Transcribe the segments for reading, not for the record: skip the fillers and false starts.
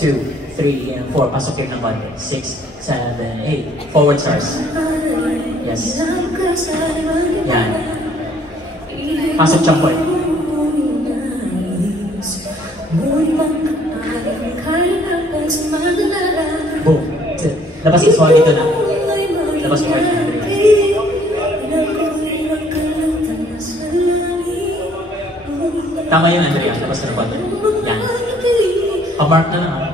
2, 3, and 4. Pasok yun ng konti. 6, 7, 8. Forward stars. Yes. Yan. Pasok champoy. Boom. Labas yung swag dito na. Labas yung white. Tama yun, Andrea. Labas na ng konti. Yan. Pa-mark na lang.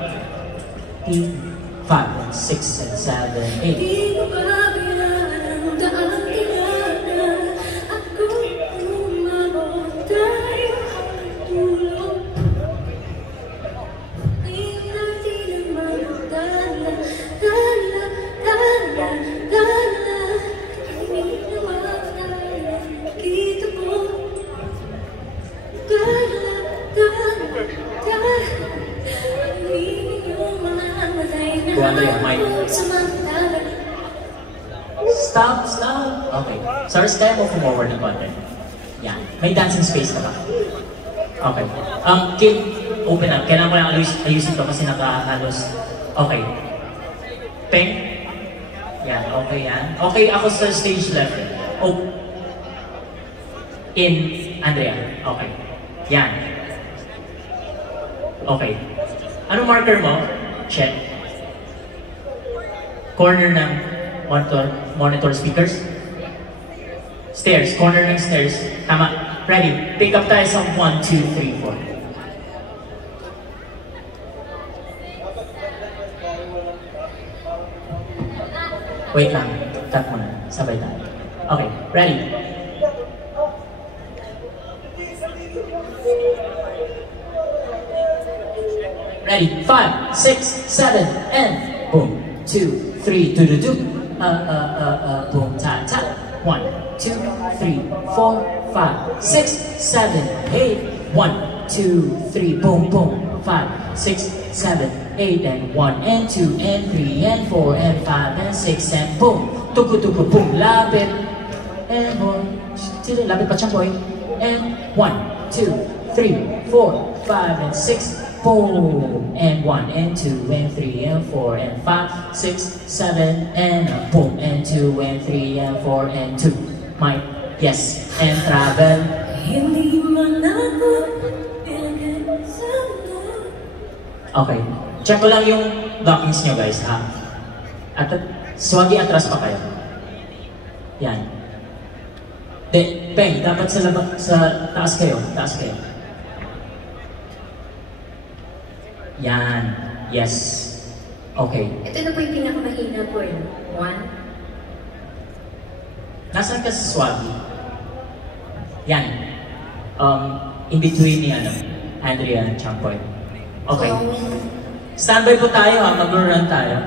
5, 6, and 7, 8. Andrea, Mike. Stop, stop. Okay. Sorry, step mo forward ng konti. Yan. May dancing space na ba? Okay. Kim, open up. Kailangan ko lang ayusin ito kasi nakahalos. Okay. Peng. Yan. Okay yan. Okay, ako sa stage left. Oh. In. Andrea. Okay. Yan. Okay. Anong marker mo? Check. Corner ng monitor speakers. Stairs. Corner ng stairs. Tama. Ready. Pick up tayo sa 1, 2, 3, 4. Wait lang. Cut muna. Sabay tayo. Okay. Ready. Ready. 5, 6, 7, and boom. 2, 3, do do do. Boom, ta ta. 1, 2, 3, 4, 5, 6, 7, 8. 1, 2, 3, boom, boom. 5, 6, 7, 8, and 1, and 2, and 3, and 4, and 5, and 6, and boom. Tuku tuku boom, lapit. And 1, lapit pa champoy. And 1, 2, 3, 4, 5, and 6. Boom, and 1, and 2, and 3, and 4, and 5, 6, 7, and boom, and 2, and 3, and 4, and 2. Mike, yes, and travel. Okay, check ko lang yung blockings nyo guys, ha? At swagi atras pa kayo. Yan. Peng, dapat sa taas kayo, taas kayo. Yan. Yes. Okay. Ito na po yung pinakamahina po yun. 1. Nasaan ka sa swagi? Yan. In between ni Andrea and Champoy. Okay. Standby po tayo ha. Mag-run tayo.